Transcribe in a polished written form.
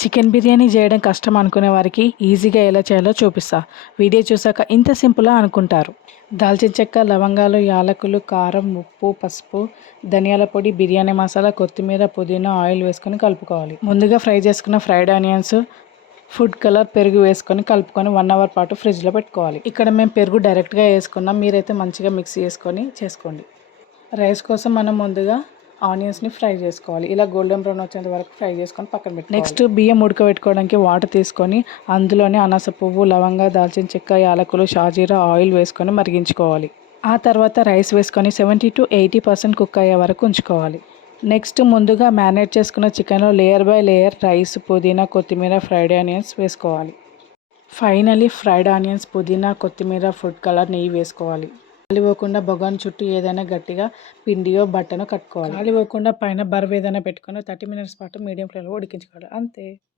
Chicken biryani చేయడం కష్టం అనుకునే వారికి ఈజీగా ఎలా చేయాలో చూపిస్తా. వీడియో చూసాక ఇంత సింపులా అనుకుంటారు. దాల్చిన చెక్క, లవంగాలు, యాలకులు, కారం, ఉప్పు, పసుపు, ధనియాల పొడి, బిర్యానీ మసాలా, కొత్తిమీర, పుదీనా, ఆయిల్ వేసుకొని కలుపుకోవాలి. ముందుగా ఫ్రై చేసుకున్న ఫ్రైడ్ ఆనియన్స్, ఫుడ్ కలర్, పెరుగు వేసుకొని కలుపుకొని 1 అవర్ పాటు ఫ్రిడ్జ్లో పెట్టుకోవాలి. ఇక్కడ మేము పెరుగు డైరెక్ట్గా వేసుకున్నాం. మీరైతే మంచిగా మిక్స్ చేసుకొని చేసుకోండి. రైస్ కోసం మనం ముందుగా ఆనియన్స్ని ఫ్రై చేసుకోవాలి. ఇలా గోల్డెన్ బ్రౌన్ వచ్చేంత వరకు ఫ్రై చేసుకొని పక్కన పెట్టుకోవాలి. నెక్స్ట్ బియ్యం ఉడకబెట్టుకోవడానికి వాటర్ తీసుకొని అందులోనే అనాస పువ్వు, లవంగా, దాల్చిన చెక్క, యాలకులు, షాజీరా, ఆయిల్ వేసుకొని మరిగించుకోవాలి. ఆ తర్వాత రైస్ వేసుకొని 70 to 80% కుక్ అయ్యే వరకు ఉంచుకోవాలి. నెక్స్ట్ ముందుగా మ్యారినేట్ చేసుకున్న చికెన్లో లేయర్ బై లేయర్ రైస్, పుదీనా, కొత్తిమీర, ఫ్రైడ్ ఆనియన్స్ వేసుకోవాలి. ఫైనలీ ఫ్రైడ్ ఆనియన్స్, పుదీనా, కొత్తిమీర, ఫుడ్ కలర్, నెయ్యి వేసుకోవాలి. కాలిపోకుండా బొగాన్ చుట్టూ ఏదైనా గట్టిగా పిండియో బట్టనో కట్టుకోవాలి. కాలిపోకుండా పైన బరువు ఏదైనా పెట్టుకొని 30 minutes పాటు మీడియం ఫ్లేమ్లో ఉడికించుకోవాలి. అంతే.